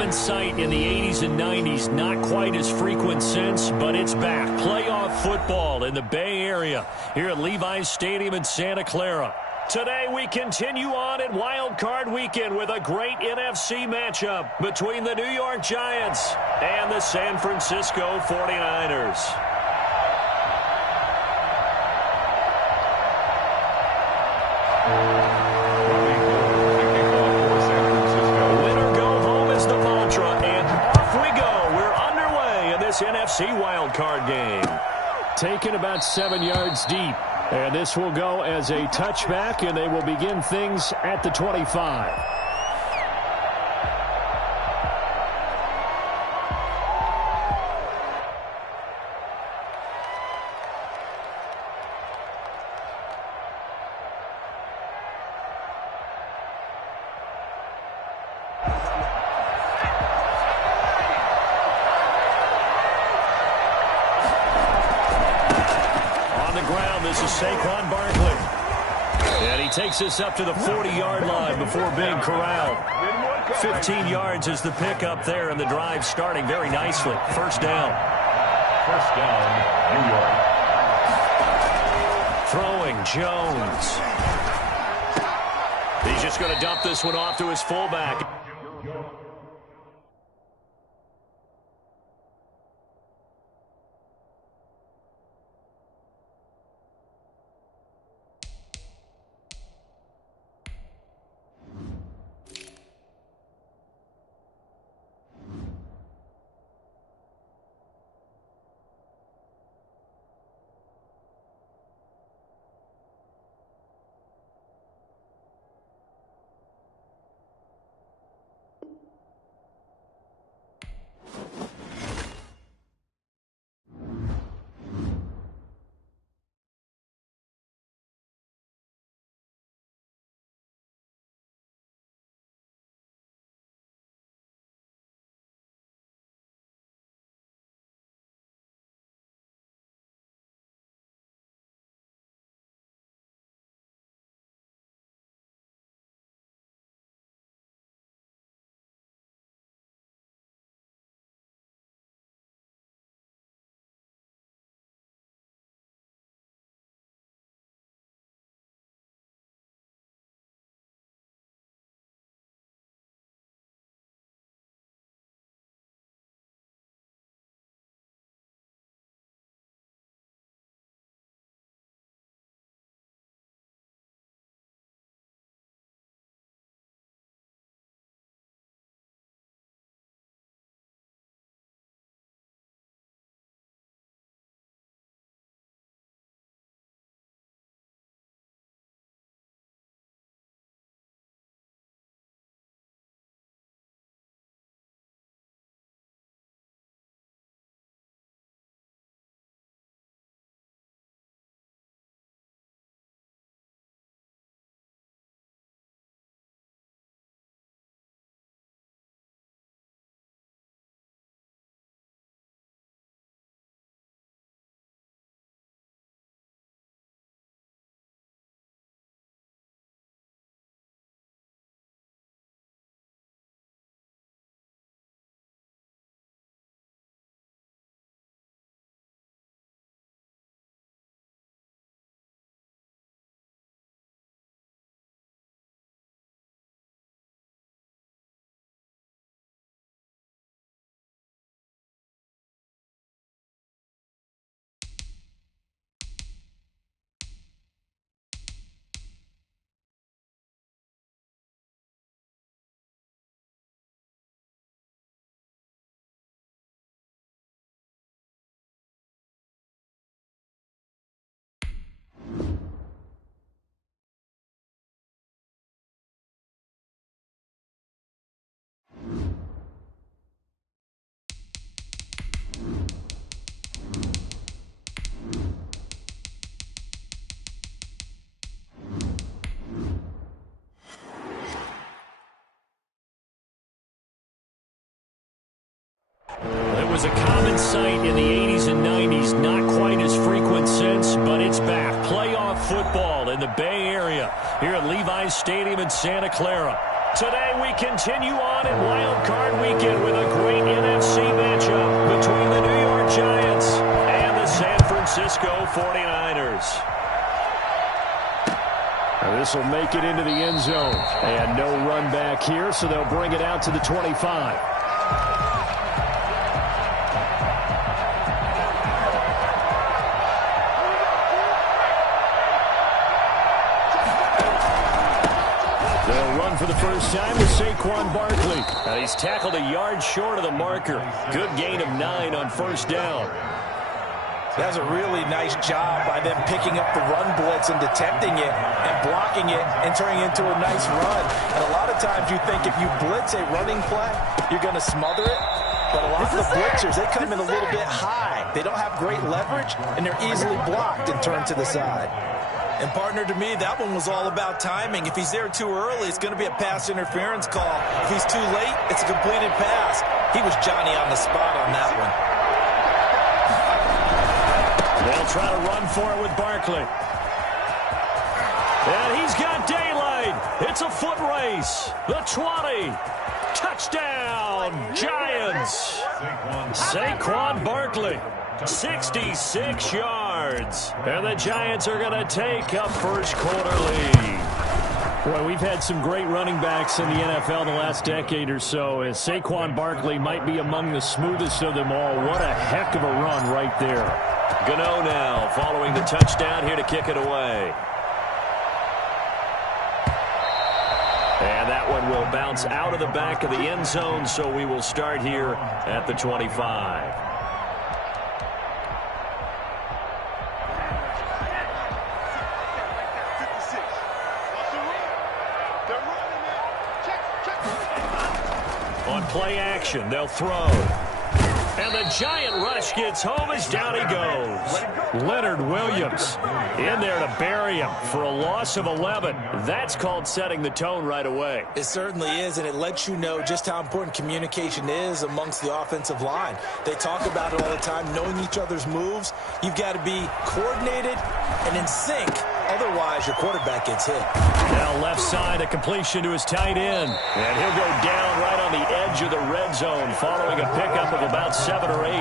common sight in the 80s and 90s. Not quite as frequent since, but it's back. Playoff football in the Bay Area here at Levi's Stadium in Santa Clara. Today we continue on in Wild Card Weekend with a great NFC matchup between the New York Giants and the San Francisco 49ers. Winner go home is the mantra, and off we go. We're underway in this NFC Wild Card game. Taken about 7 yards deep. And this will go as a touchback, and they will begin things at the 25. This is Saquon Barkley. And he takes this up to the 40-yard line before being corralled. 15 yards is the pickup there, and the drive starting very nicely. First down. First down, New York. Throwing, Jones. He's just going to dump this one off to his fullback. It was a common sight in the 80s and 90s. Not quite as frequent since, but it's back. Playoff football in the Bay Area here at Levi's Stadium in Santa Clara. Today we continue on in Wild Card Weekend Francisco 49ers. This will make it into the end zone. And no run back here, so they'll bring it out to the 25. They'll run for the first time with Saquon Barkley. He's tackled a yard short of the marker. Good gain of 9 on first down. That's a really nice job by them picking up the run blitz and detecting it and blocking it and turning it into a nice run. And a lot of times you think if you blitz a running play, you're going to smother it. But a lot of the blitzers, they come in a little bit high. They don't have great leverage, and they're easily blocked and turned to the side. And, partner, to me, that one was all about timing. If he's there too early, it's going to be a pass interference call. If he's too late, it's a completed pass. He was Johnny on the spot on that one. They'll try to run for it with Barkley. And he's got daylight. It's a foot race. The 20. Touchdown, Giants. Saquon Barkley, 66 yards. And the Giants are going to take a first quarter lead. Boy, we've had some great running backs in the NFL the last decade or so, as Saquon Barkley might be among the smoothest of them all. What a heck of a run right there. Gano now following the touchdown here to kick it away. And that one will bounce out of the back of the end zone, so we will start here at the 25. On play action, they'll throw. And the giant rush gets home as down he goes. Leonard Williams in there to bury him for a loss of 11. That's called setting the tone right away. It certainly is, and it lets you know just how important communication is amongst the offensive line. They talk about it all the time, knowing each other's moves. You've got to be coordinated and in sync. Otherwise, your quarterback gets hit. Now left side, a completion to his tight end. And he'll go down right on the edge of the red zone following a pickup of about 7 or 8.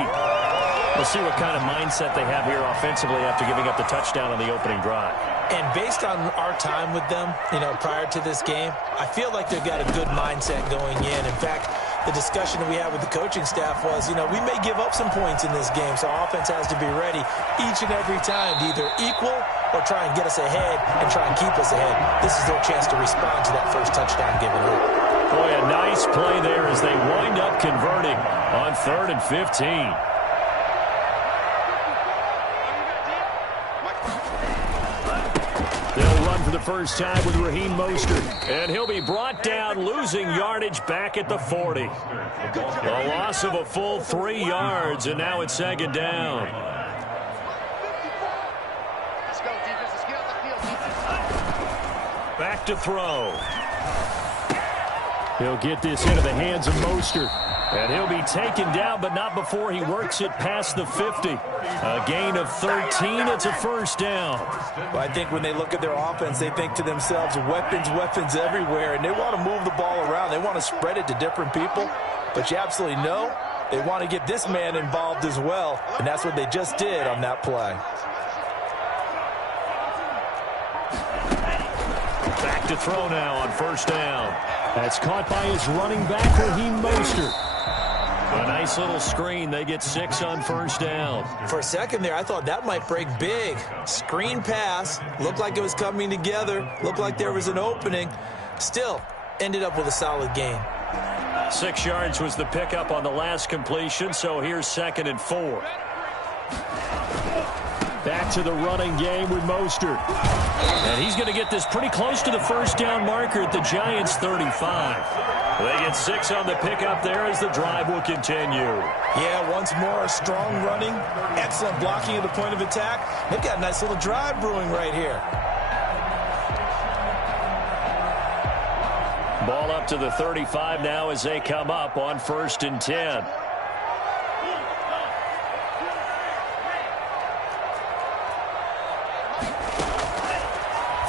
We'll see what kind of mindset they have here offensively after giving up the touchdown on the opening drive. And based on our time with them, prior to this game, I feel like they've got a good mindset going in. In fact, the discussion that we had with the coaching staff was, we may give up some points in this game, so our offense has to be ready each and every time to either equal or try and get us ahead and try and keep us ahead. This is their chance to respond to that first touchdown given up. Boy, a nice play there as they wind up converting on 3rd and 15. They'll run for the first time with Raheem Mostert. And he'll be brought down, losing yardage back at the 40. A loss of a full 3 yards, and now it's 2nd down. Back to throw. He'll get this into the hands of Mostert. And he'll be taken down, but not before he works it past the 50. A gain of 13. It's a first down. Well, I think when they look at their offense, they think to themselves, weapons everywhere, and they want to move the ball around. They want to spread it to different people. But you absolutely know they want to get this man involved as well, and that's what they just did on that play. Back to throw now on first down. That's caught by his running back, Raheem Mostert. A nice little screen. They get 6 on first down. For a second there, I thought that might break big. Screen pass. Looked like it was coming together. Looked like there was an opening. Still, ended up with a solid gain. 6 yards was the pickup on the last completion, so here's 2nd and 4. Back to the running game with Mostert. And he's going to get this pretty close to the first down marker at the Giants' 35. They get 6 on the pickup there as the drive will continue. Yeah, once more, strong running, excellent blocking at the point of attack. They've got a nice little drive brewing right here. Ball up to the 35 now as they come up on 1st and 10.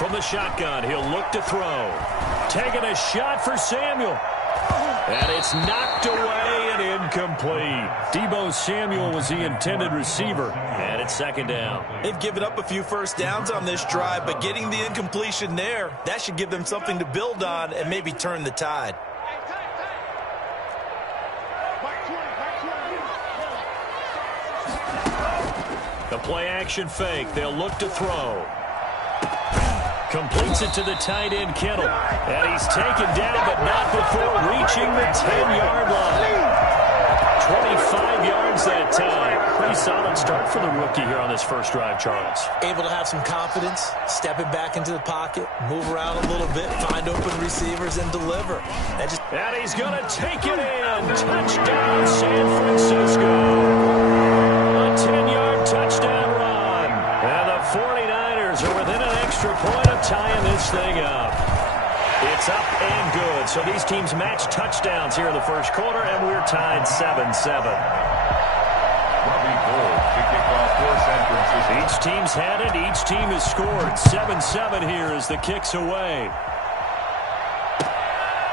From the shotgun, he'll look to throw. Taking a shot for Samuel. And it's knocked away and incomplete. Deebo Deebo Samuel was the intended receiver. And it's second down. They've given up a few first downs on this drive, but getting the incompletion there, that should give them something to build on and maybe turn the tide. The play action fake. They'll look to throw. Completes it to the tight end, Kittle. And he's taken down, but not before reaching the 10-yard line. 25 yards that time. Pretty solid start for the rookie here on this first drive, Charles. Able to have some confidence, stepping back into the pocket, move around a little bit, find open receivers, and deliver. And he's going to take it in. Touchdown, San Francisco. A 10-yard touchdown run. And the 49ers are within an extra point of tying this thing up. It's up and good. So these teams match touchdowns here in the first quarter, and we're tied 7-7. Each team's had it. Each team has scored. 7-7 here as the kick's away.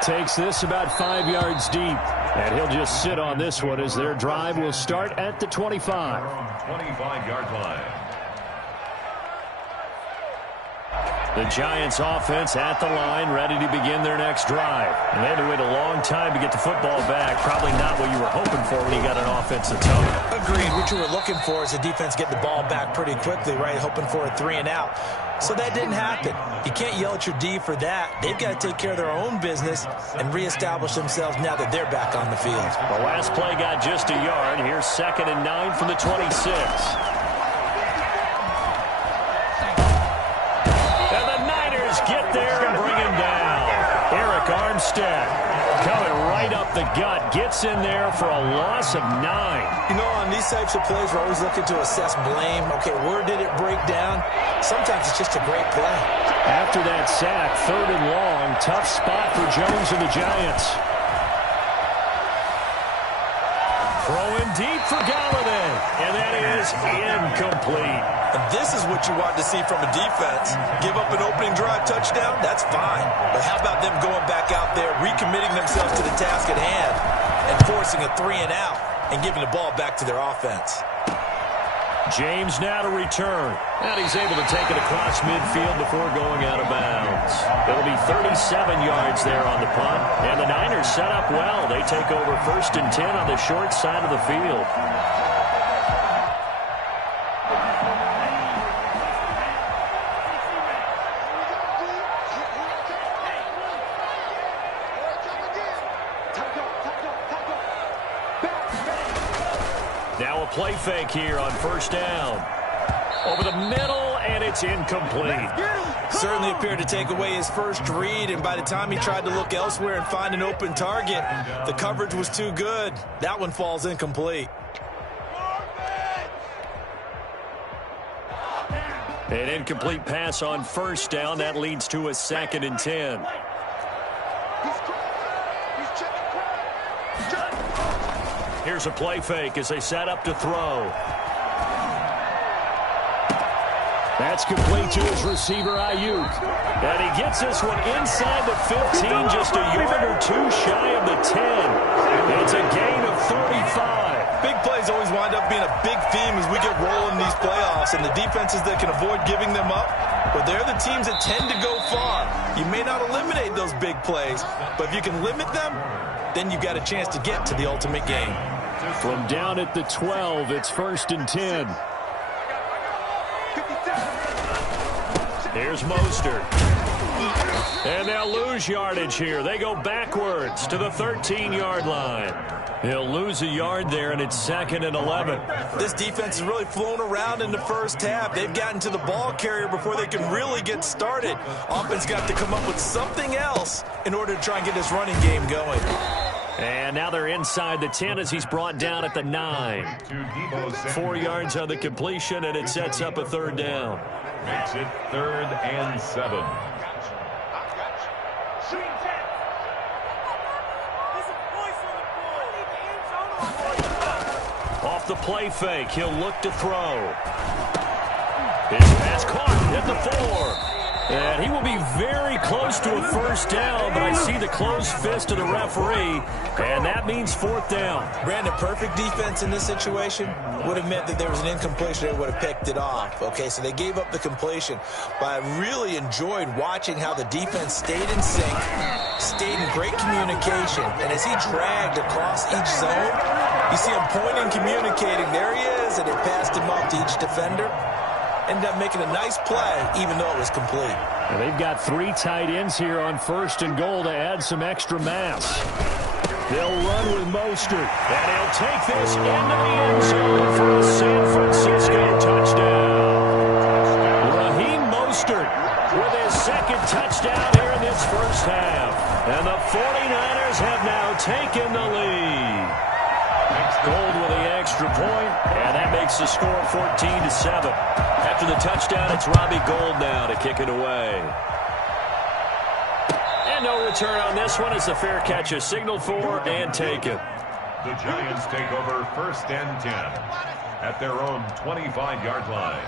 Takes this about 5 yards deep. And he'll just sit on this one as their drive will start at the 25. 25-yard line. The Giants offense at the line, ready to begin their next drive. And they had to wait a long time to get the football back. Probably not what you were hoping for when you got an offense that's home. Agreed. What you were looking for is the defense getting the ball back pretty quickly, right? Hoping for a 3-and-out. So that didn't happen. You can't yell at your D for that. They've got to take care of their own business and reestablish themselves now that they're back on the field. The last play got just a yard. Here's 2nd and 9 from the 26. Get there and bring him down. Eric Armstead coming right up the gut. Gets in there for a loss of 9. You know, on these types of plays, we're always looking to assess blame. Okay, where did it break down? Sometimes it's just a great play. After that sack, 3rd and long. Tough spot for Jones and the Giants. Throwing deep for Galladay. And that is incomplete. And this is what you want to see from a defense. Give up an opening drive touchdown, that's fine. But how about them going back out there, recommitting themselves to the task at hand, and forcing a 3-and-out and giving the ball back to their offense. James now to return. And he's able to take it across midfield before going out of bounds. It'll be 37 yards there on the punt. And the Niners set up well. They take over 1st and 10 on the short side of the field. Now a play fake here on 1st down. Over the middle, and it's incomplete. Certainly appeared to take away his first read, and by the time he tried to look elsewhere and find an open target, the coverage was too good. That one falls incomplete. An incomplete pass on 1st down. That leads to a 2nd and 10. Here's a play fake as they set up to throw. That's complete to his receiver, Ayuk. And he gets this one inside the 15, just a yard or two shy of the 10. It's a gain of 35. Big plays always wind up being a big theme as we get rolling these playoffs, and the defenses that can avoid giving them up, but they're the teams that tend to go far. You may not eliminate those big plays, but if you can limit them, then you've got a chance to get to the ultimate game. From down at the 12, it's 1st and 10. Here's Mostert. And they'll lose yardage here. They go backwards to the 13-yard line. He'll lose a yard there, and it's 2nd and 11. This defense has really flown around in the first half. They've gotten to the ball carrier before they can really get started. Offense got to come up with something else in order to try and get this running game going. And now they're inside the 10 as he's brought down at the 9. 4 yards on the completion, and it sets up a 3rd down. Makes it 3rd and 7. Off the play fake, he'll look to throw. His pass caught at the 4. And he will be very close to a first down, but I see the closed fist of the referee, and that means fourth down. Brandon, perfect defense in this situation would have meant that there was an incompletion. They would have picked it off. Okay, so they gave up the completion. But I really enjoyed watching how the defense stayed in sync, stayed in great communication, and as he dragged across each zone, you see him pointing, communicating. There he is, and they passed him off to each defender. Ended up making a nice play, even though it was complete. And they've got 3 tight ends here on first and goal to add some extra mass. They'll run with Mostert. And he'll take this into the end zone for a San Francisco touchdown. Raheem Mostert with his second touchdown here in this first half. And the 49ers have now taken the lead. Gold with the extra point, and that makes the score 14-7. After the touchdown, it's Robbie Gould now to kick it away. And no return on this one. It's a fair catch, a signal for, and taken. The Giants take over first and 10 at their own 25-yard line.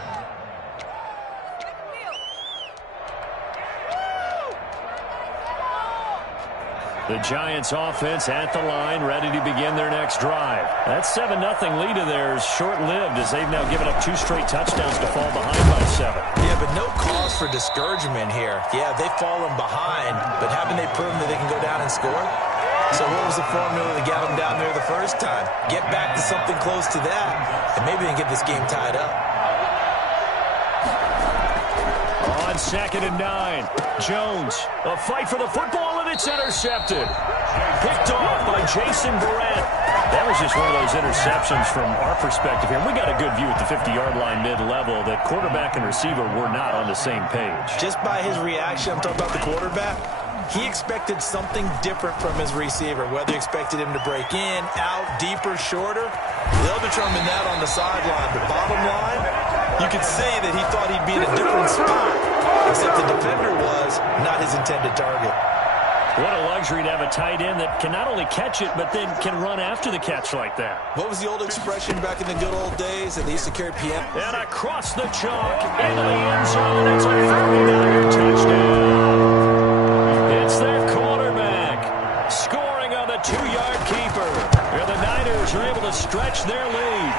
The Giants offense at the line, ready to begin their next drive. That 7-0 lead of theirs short-lived as they've now given up 2 straight touchdowns to fall behind by 7. Yeah, but no cause for discouragement here. Yeah, they've fallen behind, but haven't they proven that they can go down and score? So what was the formula that got them down there the first time? Get back to something close to that, and maybe they can get this game tied up. On 2nd and 9, Jones, a fight for the football, and it's intercepted. Picked off by Jason Verrett. That was just one of those interceptions from our perspective here. We got a good view at the 50-yard line mid-level that quarterback and receiver were not on the same page. Just by his reaction, I'm talking about the quarterback, he expected something different from his receiver, whether he expected him to break in, out, deeper, shorter. They'll determine that on the sideline. But bottom line, you could see that he thought he'd be in a different spot, except the defender was not his intended target. What a luxury to have a tight end that can not only catch it, but then can run after the catch like that. What was the old expression back in the good old days that they used to carry PM? And across the chalk, into the end zone, it's a 49er touchdown. It's their quarterback scoring on the 2-yard keeper. And the Niners are able to stretch their lead.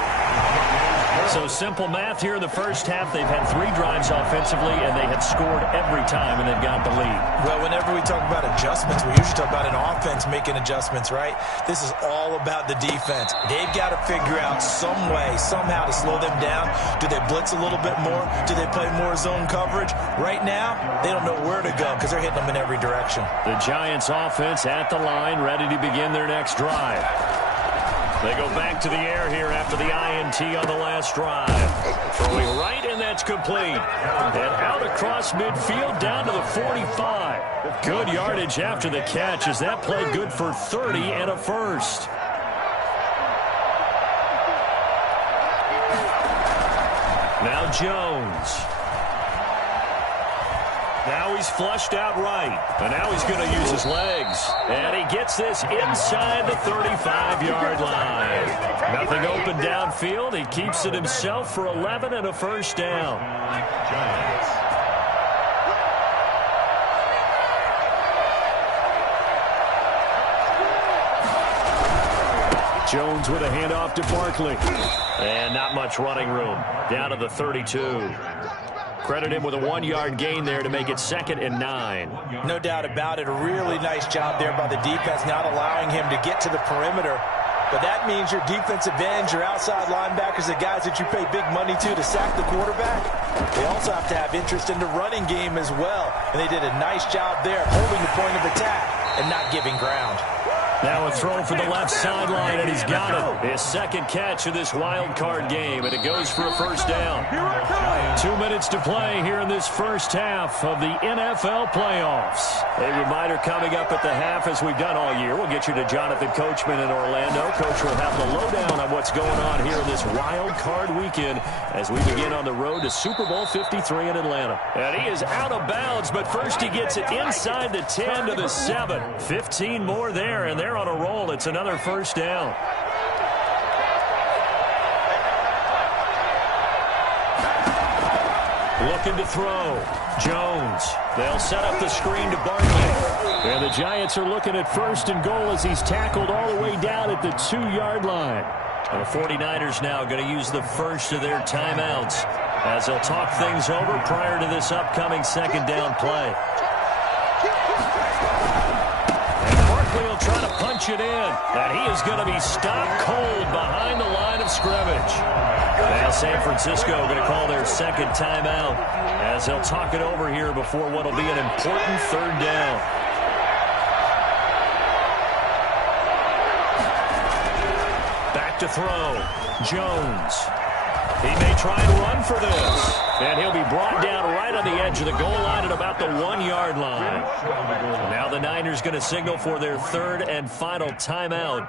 So simple math here in the first half. They've had 3 drives offensively, and they have scored every time, and they've got the lead. Well, whenever we talk about adjustments, we usually talk about an offense making adjustments, right? This is all about the defense. They've got to figure out some way, somehow to slow them down. Do they blitz a little bit more? Do they play more zone coverage? Right now, they don't know where to go because they're hitting them in every direction. The Giants offense at the line, ready to begin their next drive. They go back to the air here after the INT on the last drive. Throwing right, and that's complete. And out across midfield down to the 45. Good yardage after the catch as that play good for 30 and a first. Now Jones. Now he's flushed out right. And now he's going to use his legs. And he gets this inside the 35-yard line. Nothing open downfield. He keeps it himself for 11 and a first down. Giants. Jones with a handoff to Barkley. And not much running room. Down to the 32. Credit him with a 1-yard gain there to make it 2nd and 9. No doubt about it. A really nice job there by the defense, not allowing him to get to the perimeter. But that means your defensive ends, your outside linebackers, the guys that you pay big money to sack the quarterback, they also have to have interest in the running game as well. And they did a nice job there holding the point of attack and not giving ground. Now a throw for the left sideline, and he's got it. His second catch of this wild card game, and it goes for a first down. 2 minutes to play here in this first half of the NFL playoffs. A reminder coming up at the half, as we've done all year. We'll get you to Jonathan Coachman in Orlando. Coach will have the lowdown on what's going on here in this wild card weekend as we begin on the road to Super Bowl 53 in Atlanta. And he is out of bounds, but first he gets it inside the 10 to the 7. 15 more there, and they're on a roll. It's another first down. Looking to throw. Jones. They'll set up the screen to Barkley. And the Giants are looking at 1st and goal as he's tackled all the way down at the 2-yard line. And the 49ers now going to use the first of their timeouts as they'll talk things over prior to this upcoming 2nd down play. And Barkley will try to punch it in. And he is going to be stopped cold behind the line of scrimmage. Now San Francisco going to call their 2nd timeout as they'll talk it over here before what will be an important 3rd down. Back to throw. Jones. He may try and run for this. And he'll be brought down right on the edge of the goal line at about the 1-yard line. Now the Niners going to signal for their 3rd and final timeout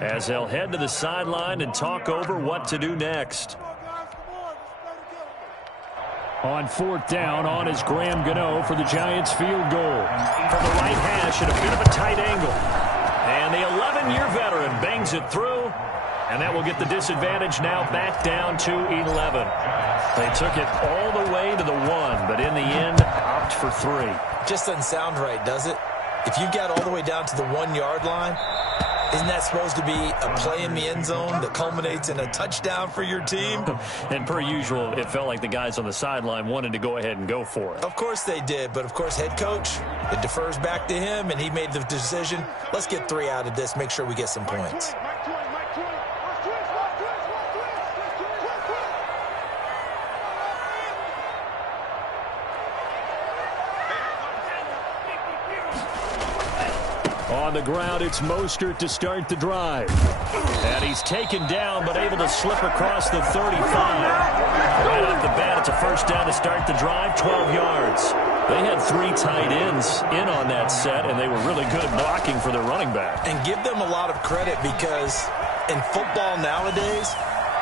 as they'll head to the sideline and talk over what to do next. On 4th down, on is Graham Gano for the Giants field goal. From the right hash at a bit of a tight angle. And the 11-year veteran bangs it through. And that will get the disadvantage now back down to 11. They took it all the way to the 1, but in the end, opt for 3. Just doesn't sound right, does it? If you got all the way down to the 1-yard line, isn't that supposed to be a play in the end zone that culminates in a touchdown for your team? And per usual, it felt like the guys on the sideline wanted to go ahead and go for it. Of course they did, but of course head coach, it defers back to him, and he made the decision, let's get 3 out of this, make sure we get some points. On the ground, it's Mostert to start the drive. And he's taken down, but able to slip across the 35. Right off the bat, it's a 1st down to start the drive, 12 yards. They had 3 tight ends in on that set, and they were really good at blocking for their running back. And give them a lot of credit because in football nowadays,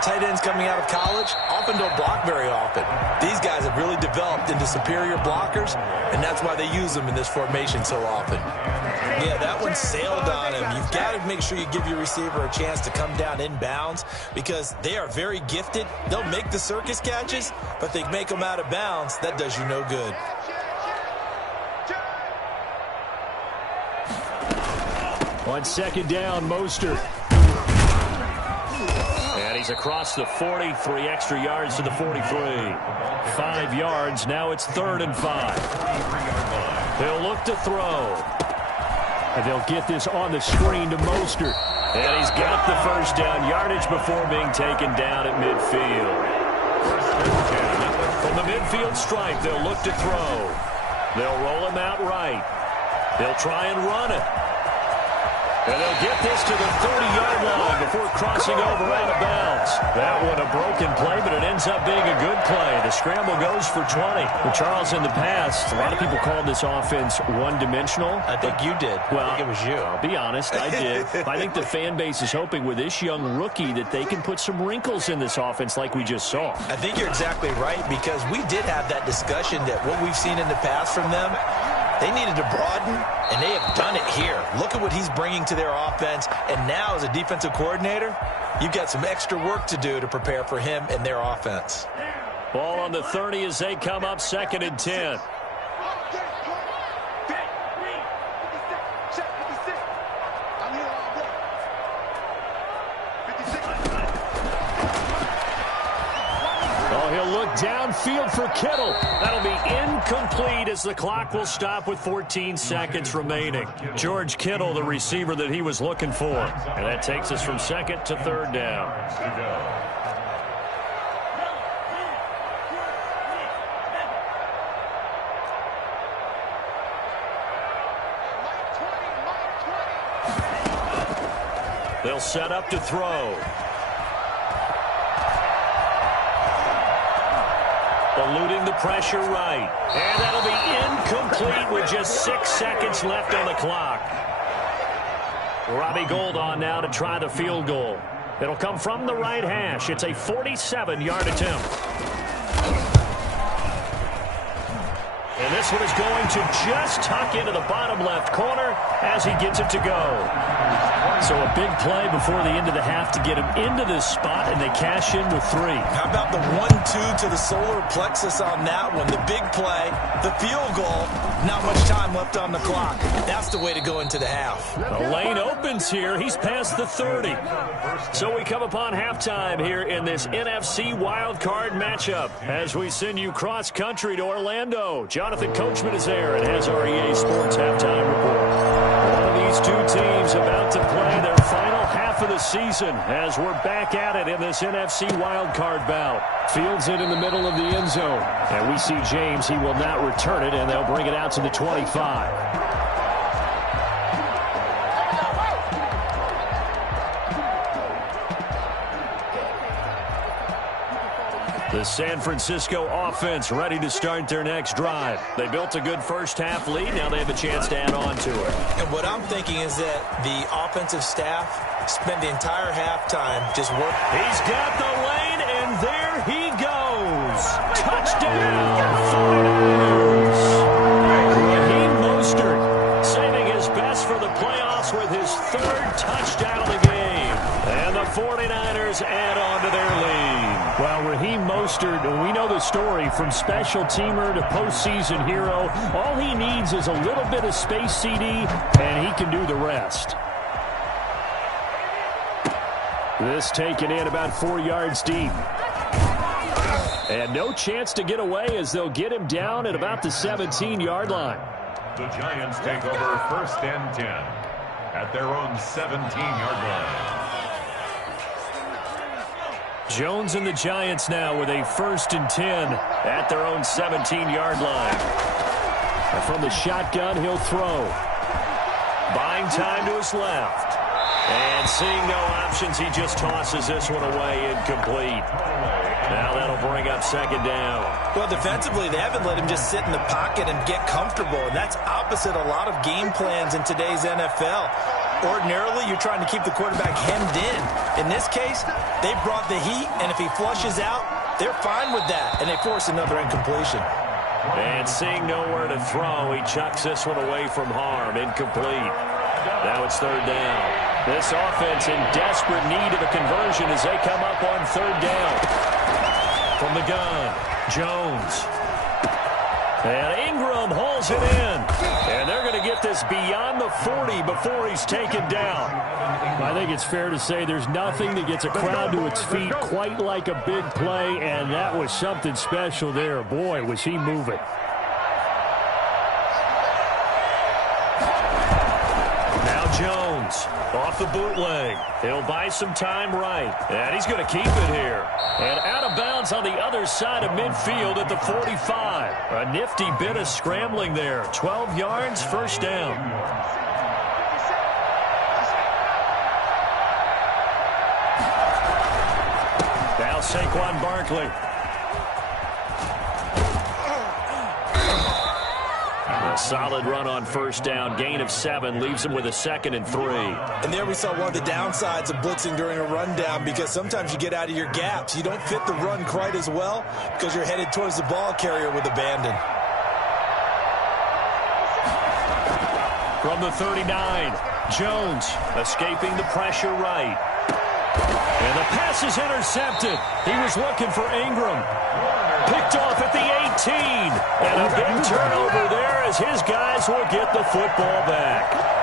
tight ends coming out of college often don't block very often. These guys have really developed into superior blockers, and that's why they use them in this formation so often. Yeah, that one sailed on him. You've got to make sure you give your receiver a chance to come down inbounds because they are very gifted. They'll make the circus catches, but they make them out of bounds. That does you no good. On 2nd down, Mostert. And he's across the 40, 3 extra yards to the 43. 5 yards, now it's 3rd and 5. They'll look to throw. And they'll get this on the screen to Mostert. And he's got the 1st down yardage before being taken down at midfield. From the midfield stripe, they'll look to throw. They'll roll him out right. They'll try and run it. And they'll get this to the 30-yard line before crossing over out of bounds. That one a broken play, but it ends up being a good play. The scramble goes for 20. Well, Charles, in the past, a lot of people called this offense one-dimensional. I think you did. Well, I think it was you. I'll be honest, I did. I think the fan base is hoping with this young rookie that they can put some wrinkles in this offense like we just saw. I think you're exactly right because we did have that discussion that what we've seen in the past from them, they needed to broaden, and they have done it here. Look at what he's bringing to their offense, and now as a defensive coordinator, you've got some extra work to do to prepare for him and their offense. Ball on the 30 as they come up 2nd and 10. He'll look downfield for Kittle. That'll be incomplete as the clock will stop with 14 seconds remaining. George Kittle, the receiver that he was looking for. And that takes us from 2nd to 3rd down. They'll set up to throw. Eluding the pressure right. And that'll be incomplete with just 6 seconds left on the clock. Robbie Gould on now to try the field goal. It'll come from the right hash. It's a 47-yard attempt. And this one is going to just tuck into the bottom left corner as he gets it to go. So a big play before the end of the half to get them into this spot, and they cash in with 3. How about the 1-2 to the solar plexus on that one? The big play, the field goal, not much time left on the clock. That's the way to go into the half. The lane opens here. He's past the 30. So we come upon halftime here in this NFC wildcard matchup as we send you cross-country to Orlando. Jonathan Coachman is there and has our EA Sports halftime report. One of these two teams about to play their final half of the season as we're back at it in this NFC wildcard bout. Fields it in the middle of the end zone. And we see James. He will not return it, and they'll bring it out to the 25. The San Francisco offense ready to start their next drive. They built a good first-half lead. Now they have a chance to add on to it. And what I'm thinking is that the offensive staff spent the entire halftime just working. He's got the lane, and there he goes. Touchdown, 49ers. Raheem Mostert saving his best for the playoffs with his 3rd touchdown of the game. And the 49ers add on to their lead. Well, Raheem Mostert, we know the story, from special teamer to postseason hero. All he needs is a little bit of space, CD, and he can do the rest. This taken in about 4 yards deep. And no chance to get away as they'll get him down at about the 17-yard line. The Giants take over 1st and 10 at their own 17-yard line. Jones and the Giants now with a 1st and 10 at their own 17-yard line. And from the shotgun, he'll throw. Buying time to his left. And seeing no options, he just tosses this one away, incomplete. Now that'll bring up 2nd down. Well, defensively, they haven't let him just sit in the pocket and get comfortable, and that's opposite a lot of game plans in today's NFL. Ordinarily, you're trying to keep the quarterback hemmed in. In this case, they brought the heat, and if he flushes out, they're fine with that, and they force another incompletion. And seeing nowhere to throw, he chucks this one away from harm, incomplete. Now it's 3rd down. This offense in desperate need of a conversion as they come up on 3rd down. From the gun, Jones. And Ingram hauls it in. And they're going to get this beyond the 40 before he's taken down. I think it's fair to say there's nothing that gets a crowd to its feet quite like a big play, and that was something special there. Boy, was he moving. Now Jones off the bootleg. He'll buy some time right. And he's going to keep it here. And out of bounds on the other side of midfield at the 45. A nifty bit of scrambling there. 12 yards, 1st down. Now Saquon Barkley. A solid run on 1st down. Gain of 7 leaves him with a 2nd and 3. And there we saw one of the downsides of blitzing during a rundown, because sometimes you get out of your gaps. You don't fit the run quite as well because you're headed towards the ball carrier with abandon. From the 39, Jones escaping the pressure right. And the pass is intercepted. He was looking for Ingram. Picked off at the 18. And a big turnover there as his guys will get the football back.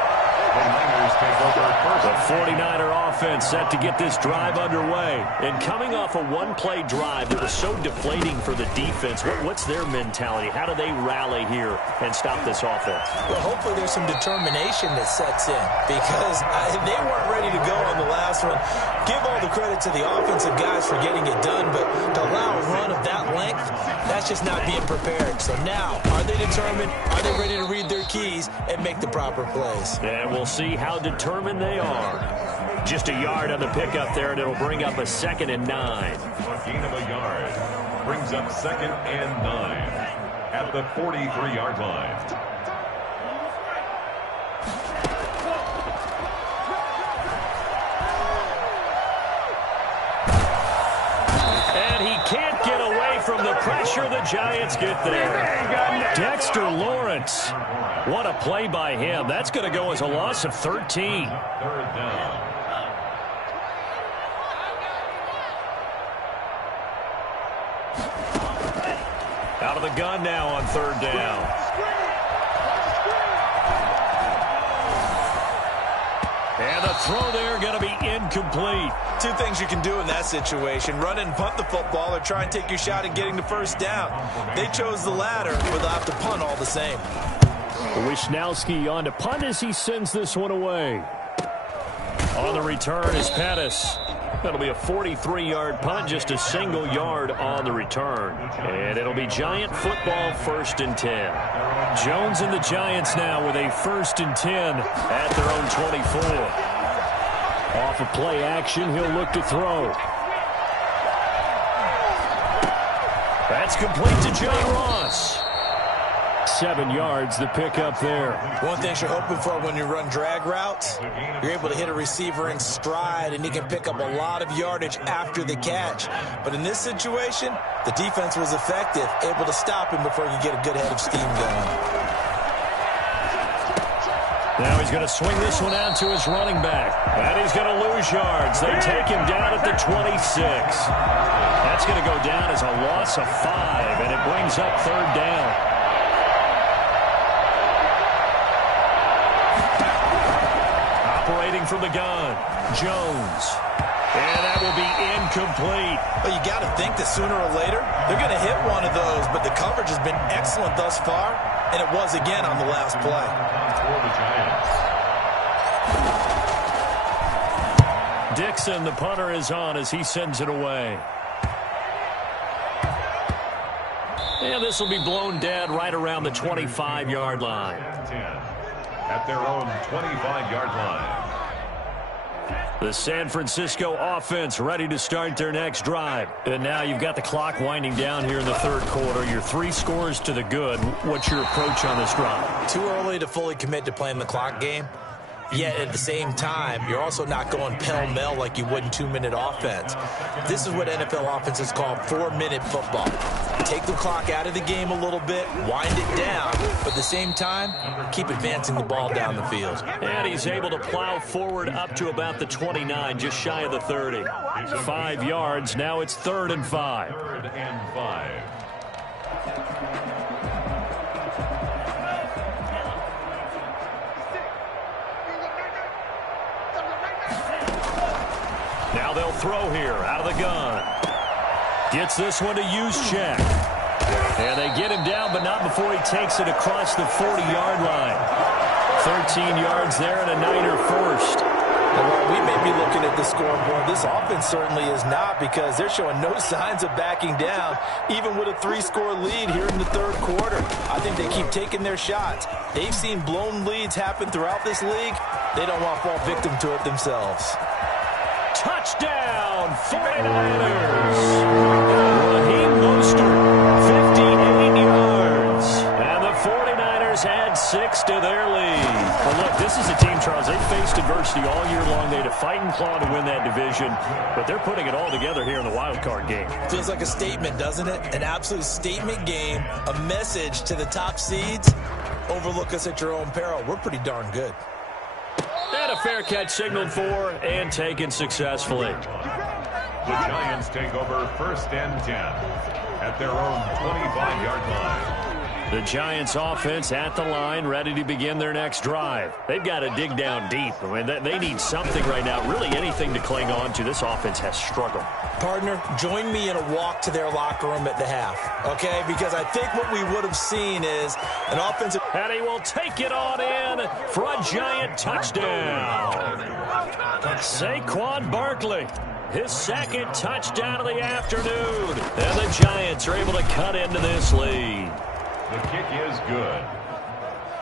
The 49er offense set to get this drive underway. And coming off a one-play drive that was so deflating for the defense, what's their mentality? How do they rally here and stop this offense? Well, hopefully there's some determination that sets in, because they weren't ready to go on the last one. Give all the credit to the offensive guys for getting it done, but to allow a run of that length, that's just not being prepared. So now, are they determined? Are they ready to read their keys and make the proper plays? And we'll see how determined they are. Just a yard on the pickup there, and it'll bring up a 2nd and 9. A gain of a yard brings up 2nd and 9 at the 43-yard line. And he can't get away from the pressure, the Giants get there. Dexter Lawrence. What a play by him. That's going to go as a loss of 13. Third down. Out of the gun now on third down. And the throw there going to be incomplete. Two things you can do in that situation: run and punt the football, or try and take your shot at getting the first down. They chose the latter, but they'll have to punt all the same. Wisnowski on to punt as he sends this one away. On the return is Pettis. That'll be a 43-yard punt, just a single yard on the return. And it'll be Giant football, 1st and 10. Jones and the Giants now with a 1st and 10 at their own 24. Off of play action, he'll look to throw. That's complete to John Ross. 7 yards, the pickup there. One thing you're hoping for when you run drag routes, you're able to hit a receiver in stride, and he can pick up a lot of yardage after the catch. But in this situation, the defense was effective, able to stop him before he could get a good head of steam going. Now he's going to swing this one out to his running back. And he's going to lose yards. They take him down at the 26. That's going to go down as a loss of 5, and it brings up third down. Operating from the gun, Jones. And that will be incomplete. Well, you got to think that sooner or later, they're going to hit one of those, but the coverage has been excellent thus far, and it was again on the last play. For the Giants. Dixon, the punter, is on as he sends it away. And this will be blown dead right around the 25-yard line. 10 at their own 25-yard line. The San Francisco offense ready to start their next drive. And now you've got the clock winding down here in the third quarter. You're 3 scores to the good. What's your approach on this drive? Too early to fully commit to playing the clock game. Yet at the same time, you're also not going pell-mell like you would in 2-minute offense. This is what NFL offenses call 4-minute football. Take the clock out of the game a little bit, wind it down, but at the same time, keep advancing the ball down the field. And he's able to plow forward up to about the 29, just shy of the 30. 5 yards, now it's 3rd and 5. 3rd and 5. Now they'll throw here out of the gun. Gets this one to Juszczyk. And they get him down, but not before he takes it across the 40-yard line. 13 yards there and a Niner first. Well, we may be looking at the scoreboard. This offense certainly is not, because they're showing no signs of backing down, even with a 3-score lead here in the third quarter. I think they keep taking their shots. They've seen blown leads happen throughout this league. They don't want to fall victim to it themselves. Touchdown, 49ers. Raheem Mostert, 58 yards. And the 49ers add 6 to their lead. Well, look, this is a team, Charles, they faced adversity all year long. They had to fight and claw to win that division, but they're putting it all together here in the wild card game. Feels like a statement, doesn't it? An absolute statement game, a message to the top seeds. Overlook us at your own peril. We're pretty darn good. And a fair catch signaled for and taken successfully. The Giants take over 1st and 10 at their own 25-yard line. The Giants offense at the line, ready to begin their next drive. They've got to dig down deep. I mean, they need something right now, really anything to cling on to. This offense has struggled. Partner, join me in a walk to their locker room at the half, okay? Because I think what we would have seen is an offensive... And he will take it on in for a Giant touchdown. Saquon Barkley, his 2nd touchdown of the afternoon. And the Giants are able to cut into this lead. The kick is good.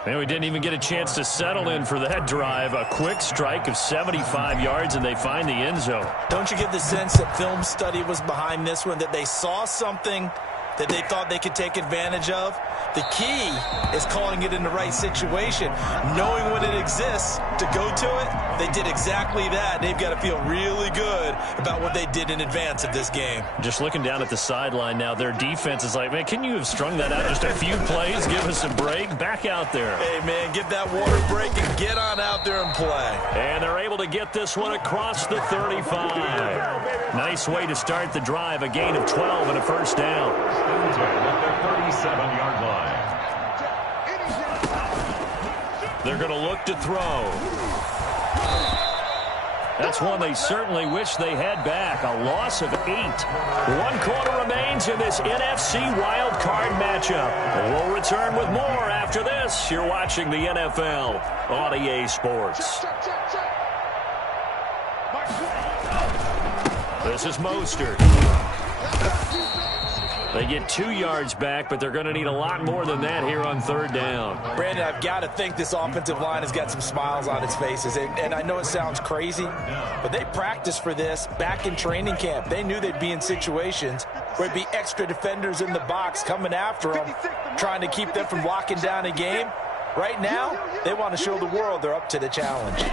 And we didn't even get a chance to settle in for that drive. A quick strike of 75 yards, and they find the end zone. Don't you get the sense that film study was behind this one, that they saw something that they thought they could take advantage of. The key is calling it in the right situation. Knowing when it exists to go to it, they did exactly that. They've got to feel really good about what they did in advance of this game. Just looking down at the sideline now, their defense is like, man, can you have strung that out just a few plays? Give us a break. Back out there. Hey, man, get that water break and get on out there and play. And they're able to get this one across the 35. Nice way to start the drive. A gain of 12 and a first down. At the 37-yard line. They're going to look to throw. That's one they certainly wish they had back. A loss of 8. 1 quarter remains in this NFC wild card matchup. We'll return with more after this. You're watching the NFL on EA Sports. This is Mostert. They get 2 yards back, but they're going to need a lot more than that here on third down. Brandon, I've got to think this offensive line has got some smiles on its faces. And I know it sounds crazy, but they practiced for this back in training camp. They knew they'd be in situations where there'd be extra defenders in the box coming after them, trying to keep them from locking down a game. Right now, they want to show the world they're up to the challenge.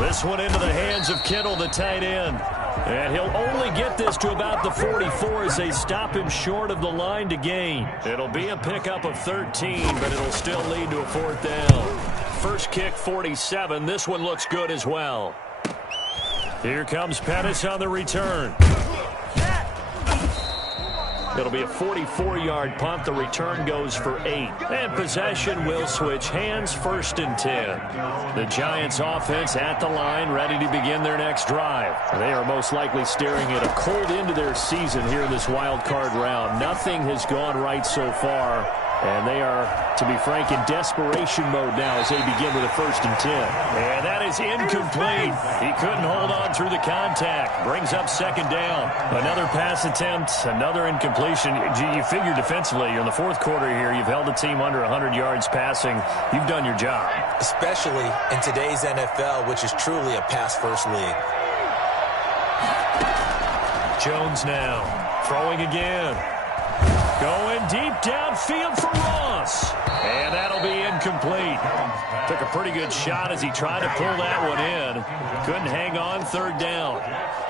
This one into the hands of Kittle, the tight end. And he'll only get this to about the 44 as they stop him short of the line to gain. It'll be a pickup of 13, but it'll still lead to a fourth down. First kick, 47. This one looks good as well. Here comes Pettis on the return. It'll be a 44-yard punt. The return goes for 8. And possession will switch hands, 1st and 10. The Giants offense at the line, ready to begin their next drive. They are most likely staring at a cold end to their season here in this wild card round. Nothing has gone right so far. And they are, to be frank, in desperation mode now as they begin with a 1st and 10. And that is incomplete. He couldn't hold on through the contact. Brings up 2nd down. Another pass attempt, another incompletion. You figure defensively, you're in the 4th quarter here. You've held the team under 100 yards passing. You've done your job. Especially in today's NFL, which is truly a pass-first league. Jones now, throwing again. Going deep downfield for Ross. And that'll be incomplete. Took a pretty good shot as he tried to pull that one in. Couldn't hang on, 3rd down.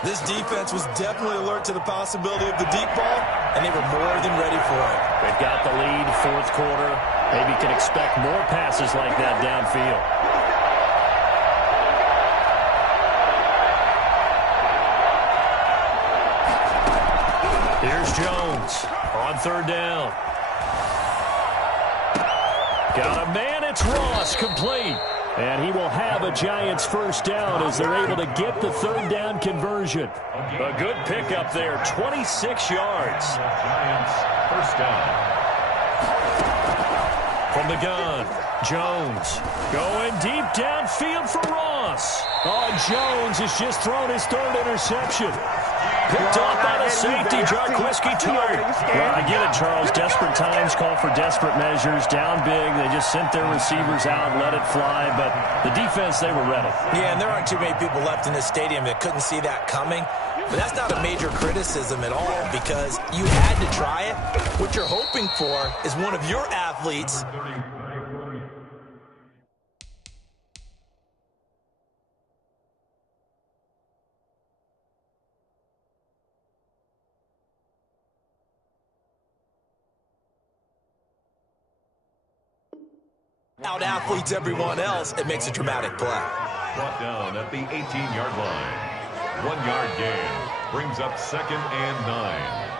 This defense was definitely alert to the possibility of the deep ball, and they were more than ready for it. They've got the lead, 4th quarter. Maybe can expect more passes like that downfield. Here's Jones on 3rd down. Got a man, it's Ross, complete. And he will have a Giants 1st down as they're able to get the 3rd down conversion. A good pickup there, 26 yards. Giants 1st down. From the gun, Jones going deep downfield for Ross. Oh, Jones has just thrown his 3rd interception. Picked off by the safety, Jarquiski Tartt. Well, I get it, Charles. Desperate times call for desperate measures. Down big, they just sent their receivers out and let it fly. But the defense, they were ready. Yeah, and there aren't too many people left in this stadium that couldn't see that coming. But that's not a major criticism at all because you had to try it. What you're hoping for is one of your athletes out-athletes everyone else. It makes a dramatic play. Brought down at the 18-yard line. 1-yard gain. Brings up 2nd and 9.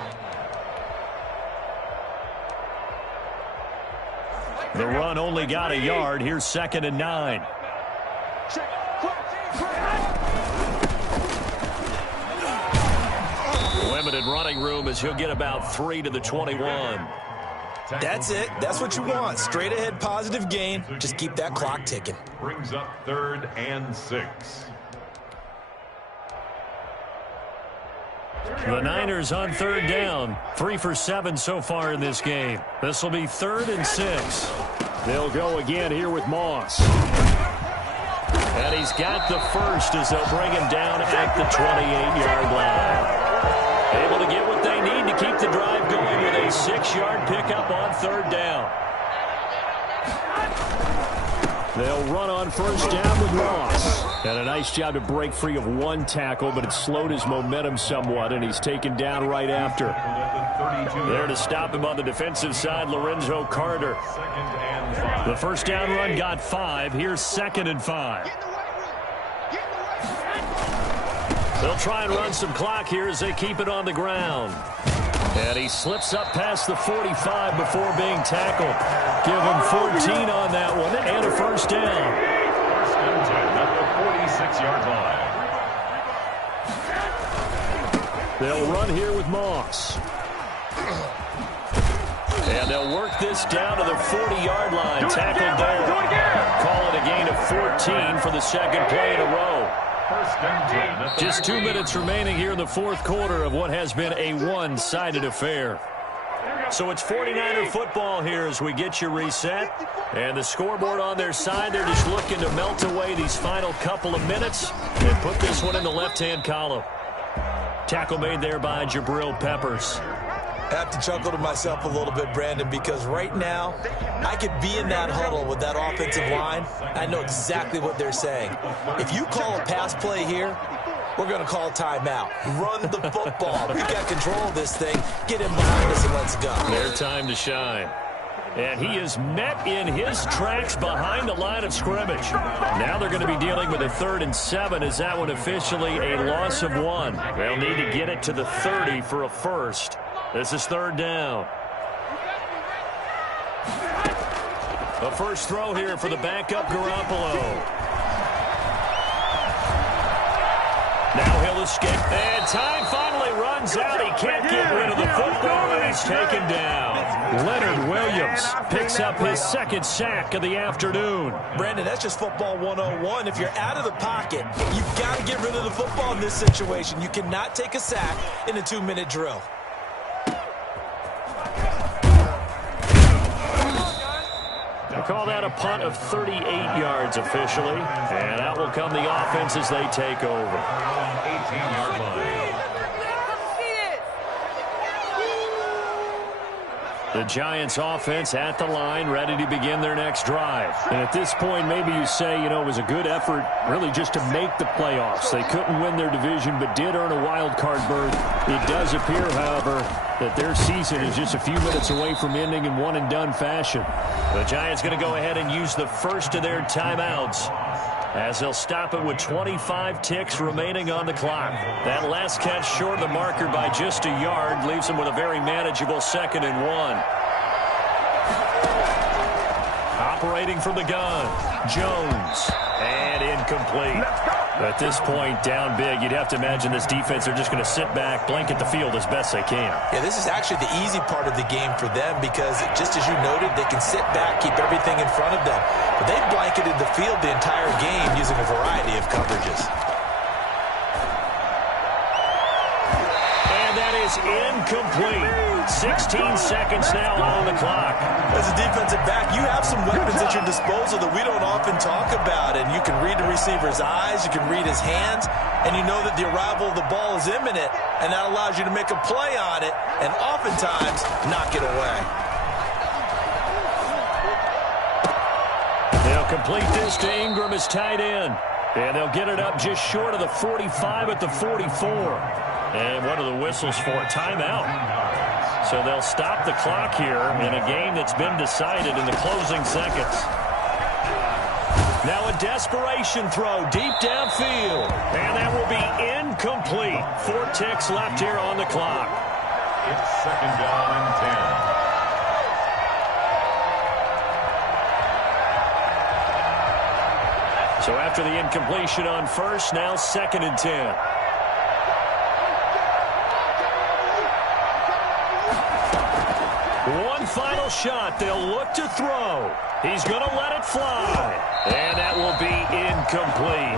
The run only got a yard. Here's 2nd and 9. Limited running room as he'll get about 3 to the 21. That's it. That's what you want. Straight ahead positive gain. Just keep that clock ticking. Brings up 3rd and 6. The Niners on 3rd down. 3 for 7 so far in this game. This will be 3rd and 6. They'll go again here with Moss. And he's he's got the first as they'll bring him down at the 28-yard line. Able to get what they need to keep the drive going with a 6-yard pickup on third down. They'll run on first down with Moss. And a nice job to break free of one tackle, but it slowed his momentum somewhat, and he's taken down right after. There to stop him on the defensive side, Lorenzo Carter. The first down run got 5. Here's 2nd and 5. They'll try and run some clock here as they keep it on the ground. And he slips up past the 45 before being tackled. Give him 14 on that one and a first down. First and 10 at the 46-yard line. They'll run here with Moss. And they'll work this down to the 40-yard line. Tackled there. Call it a gain of 14 for the second play in a row. First and 10. Just 2 minutes remaining here in the fourth quarter of what has been a one-sided affair. So it's 49er football here as we get you reset. And the scoreboard on their side, they're just looking to melt away these final couple of minutes and put this one in the left-hand column. Tackle made there by Jabril Peppers. I have to chuckle to myself a little bit, Brandon, because right now I could be in that huddle with that offensive line. I know exactly what they're saying. If you call a pass play here, we're going to call timeout. Run the football. We got control of this thing. Get him behind us and let's go. Their time to shine. And he is met in his tracks behind the line of scrimmage. Now they're going to be dealing with a 3rd and 7. Is that one officially a loss of 1? They'll need to get it to the 30 for a first. This is 3rd down. The first throw here for the backup Garoppolo. Now he'll escape. And time finally runs out. He can't get rid of the football, and he's taken down. Leonard Williams picks up his 2nd sack of the afternoon. Brandon, that's just football 101. If you're out of the pocket, you've got to get rid of the football in this situation. You cannot take a sack in a 2-minute drill. They call that a punt of 38 yards officially. And out will come the offense as they take over. 18-yard line. The Giants offense at the line, ready to begin their next drive. And at this point, maybe you say, you know, it was a good effort really just to make the playoffs. They couldn't win their division, but did earn a wild card berth. It does appear, however, that their season is just a few minutes away from ending in one-and-done fashion. The Giants going to go ahead and use the first of their timeouts as they'll stop it with 25 ticks remaining on the clock. That last catch short of the marker by just a yard leaves them with a very manageable 2nd and 1. Operating from the gun, Jones, and incomplete. At this point, down big, you'd have to imagine this defense are just going to sit back, blanket the field as best they can. Yeah, this is actually the easy part of the game for them because, just as you noted, they can sit back, keep everything in front of them. But they've blanketed the field the entire game using a variety of coverages. And that is incomplete. 16 seconds now on the clock. As a defensive back, you have some weapons at your disposal that we don't often talk about. And you can read the receiver's eyes, you can read his hands, and you know that the arrival of the ball is imminent, and that allows you to make a play on it and oftentimes knock it away. They'll complete this to Ingram as tight end. And they'll get it up just short of the 45 at the 44. And what are the whistles for? Timeout. So they'll stop the clock here in a game that's been decided in the closing seconds. Now a desperation throw deep downfield. And that will be incomplete. 4 ticks left here on the clock. It's 2nd down and 10. So after the incompletion on first, now 2nd and 10. One final shot. They'll look to throw. He's going to let it fly. And that will be incomplete.